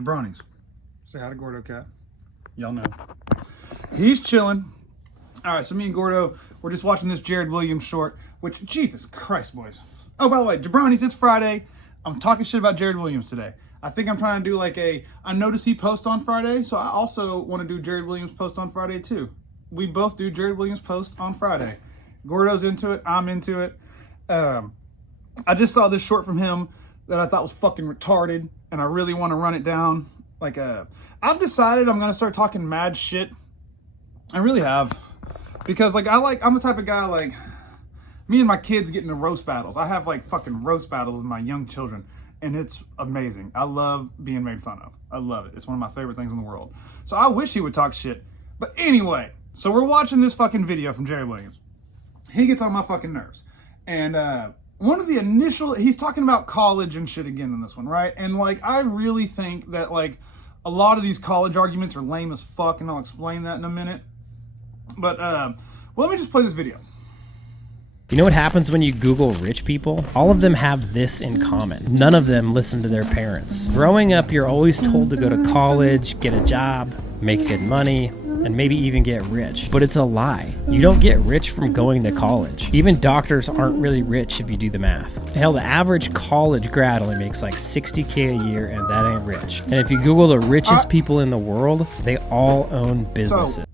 Jabronis. Say hi to Gordo Cat. Y'all know. He's chilling. All right, so me and Gordo, we're just watching this Jared Williams short, which, Jesus Christ, boys. Oh, by the way, Jabronis, it's Friday. I'm talking shit about Jared Williams today. I think I'm trying to do like I noticed he posts on Friday, so I also want to do Jared Williams post on Friday too. We both do Jared Williams post on Friday. Gordo's into it, I'm into it. I just saw this short from him that I thought was fucking retarded, and I really want to run it down. Like, I've decided I'm gonna start talking mad shit. I really have, because like I'm the type of guy, like, me and my kids get into roast battles. I have like fucking roast battles with my young children, and it's amazing. I love being made fun of. I love it. It's one of my favorite things in the world. So I wish he would talk shit. But anyway, so we're watching this fucking video from Jared Williams. He gets on my fucking nerves. And one of the initial, he's talking about college and shit again in this one, right? And like, I really think that like a lot of these college arguments are lame as fuck, and I'll explain that in a minute. But well, let me just play this video. You know what happens when you Google rich people? All of them have this in common. None of them listen to their parents. Growing up, you're always told to go to college, get a job, make good money, and maybe even get rich. But it's a lie. You don't get rich from going to college. Even doctors aren't really rich if you do the math. Hell, the average college grad only makes like $60K a year, and that ain't rich. And if you Google the richest people in the world, they all own businesses. So,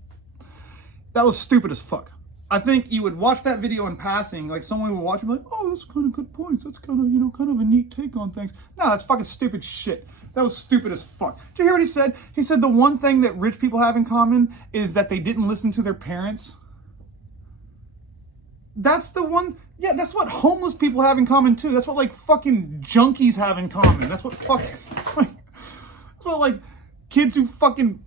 that was stupid as fuck. I think you would watch that video in passing, like someone would watch and be like, oh, that's kind of good points. That's kind of, kind of a neat take on things. No, that's fucking stupid shit. That was stupid as fuck. Did you hear what he said? He said the one thing that rich people have in common is that they didn't listen to their parents. That's the one, yeah, that's what homeless people have in common too. That's what like fucking junkies have in common. That's what fucking, like, that's what like kids who fucking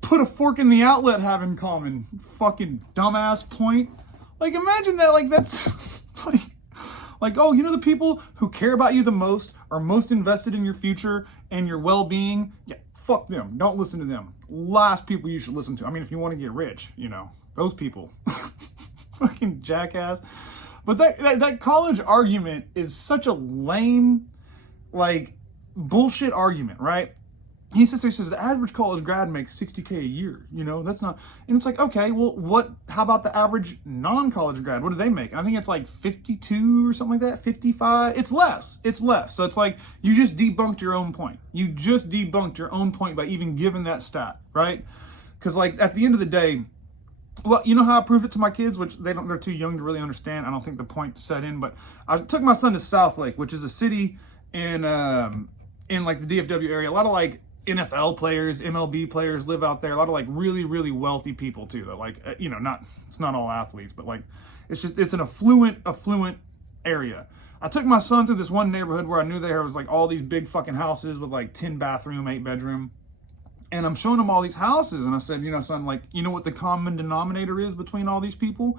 put a fork in the outlet have in common. Fucking dumbass point. Like, imagine that, like, that's like, oh, the people who care about you the most, are most invested in your future and your well-being. Yeah, fuck them. Don't listen to them. Last people you should listen to. I mean, if you want to get rich, those people. Fucking jackass. But that college argument is such a lame, like, bullshit argument, right? He says the average college grad makes $60K a year, that's not, and it's like, okay, well, how about the average non-college grad? What do they make? I think it's like 52 or something like that, 55. It's less. So it's like, you just debunked your own point. You just debunked your own point by even giving that stat, right? Because like, at the end of the day, well, you know how I proved it to my kids, which they're too young to really understand. I don't think the point set in, but I took my son to Southlake, which is a city in like the DFW area. A lot of like NFL players, MLB players live out there. A lot of like really, really wealthy people too, though. Like, it's not all athletes, but like, it's an affluent area. I took my son through this one neighborhood where I knew there was like all these big fucking houses with like 10 bathroom, 8 bedroom. And I'm showing him all these houses. And I said, son, like, what the common denominator is between all these people?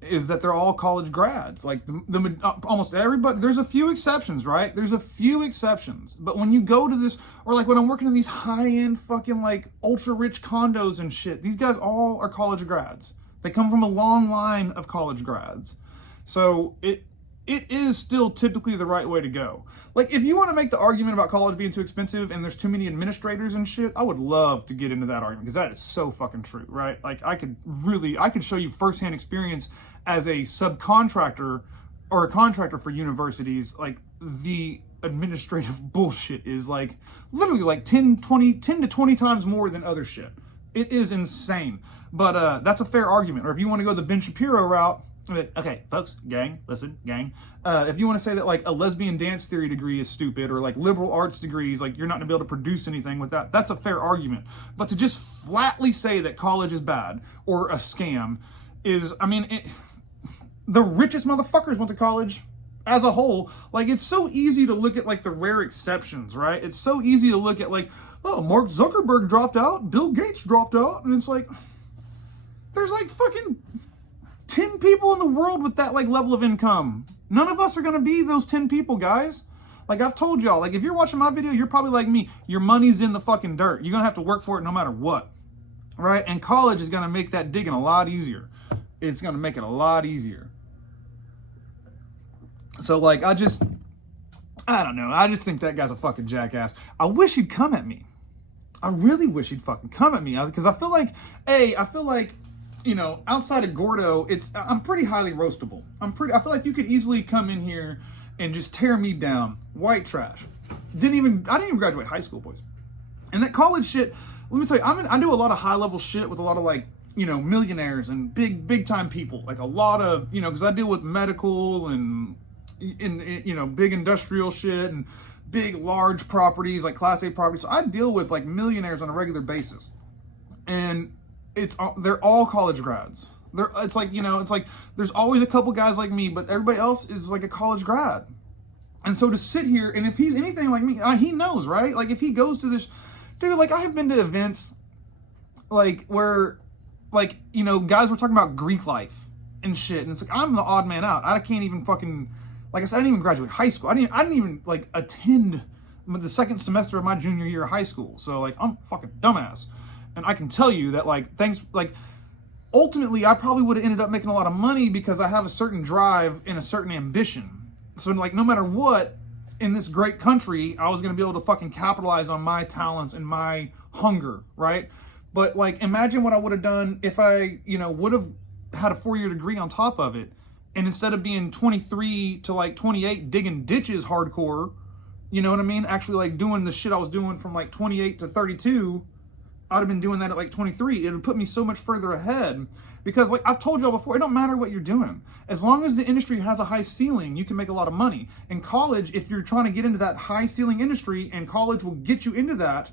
Is that they're all college grads. Like almost everybody, there's a few exceptions, right? There's a few exceptions. But when you go to this, or like when I'm working in these high-end fucking like ultra-rich condos and shit, these guys all are college grads. They come from a long line of college grads. So it is still typically the right way to go. Like, if you want to make the argument about college being too expensive and there's too many administrators and shit, I would love to get into that argument, because that is so fucking true, right? Like, I could show you firsthand experience as a subcontractor or a contractor for universities. Like, the administrative bullshit is like literally like 10 to 20 times more than other shit. It is insane. But that's a fair argument. Or if you want to go the Ben Shapiro route, okay, folks, gang, listen, gang. If you want to say that like a lesbian dance theory degree is stupid, or like liberal arts degrees, like you're not gonna be able to produce anything with that, that's a fair argument. But to just flatly say that college is bad or a scam is, the richest motherfuckers went to college as a whole. Like, it's so easy to look at like the rare exceptions, right? It's so easy to look at like, oh, Mark Zuckerberg dropped out, Bill Gates dropped out, and it's like, there's like fucking 10 people in the world with that like level of income. None of us are going to be those 10 people, guys. Like, I've told y'all, like, if you're watching my video, you're probably like me. Your money's in the fucking dirt. You're going to have to work for it no matter what, right? And college is going to make that digging a lot easier. It's going to make it a lot easier. So like, I don't know. I just think that guy's a fucking jackass. I wish he'd come at me. I really wish he'd fucking come at me, because I feel like, you know, outside of Gordo, I'm pretty highly roastable. I feel like you could easily come in here and just tear me down. White trash. I didn't even graduate high school, boys. And that college shit, let me tell you, I do a lot of high level shit with a lot of, like, you know, millionaires and big time people. Like a lot of, you know, because I deal with medical and you know, big industrial shit and big large properties, like Class A properties. So I deal with like millionaires on a regular basis, and they're all college grads. It's like, you know, it's like there's always a couple guys like me, but everybody else is like a college grad. And so to sit here, and if he's anything like me, he knows, right? Like if he goes to this, dude, like I have been to events like where, like, you know, guys were talking about Greek life and shit, and it's like I'm the odd man out. I can't even fucking, like I said, I didn't even graduate high school. I didn't even like attend the second semester of my junior year of high school. So like I'm a fucking dumbass. And I can tell you that like ultimately I probably would have ended up making a lot of money because I have a certain drive and a certain ambition. So like no matter what in this great country, I was going to be able to fucking capitalize on my talents and my hunger, right? But like imagine what I would have done if I, you know, would have had a 4-year degree on top of it. And instead of being 23 to like 28 digging ditches hardcore, you know what I mean? Actually like doing the shit I was doing from like 28 to 32, I'd have been doing that at like 23. It would put me so much further ahead, because like I've told y'all before, it don't matter what you're doing. As long as the industry has a high ceiling, you can make a lot of money. In college, if you're trying to get into that high ceiling industry and college will get you into that,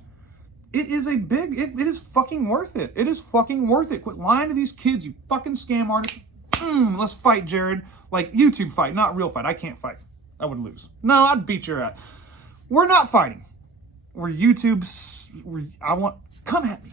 it is fucking worth it. It is fucking worth it. Quit lying to these kids, you fucking scam artists. Let's fight, Jared. Like YouTube fight, not real fight. I can't fight. I would lose. No, I'd beat your ass. We're not fighting. We're YouTube. Come at me.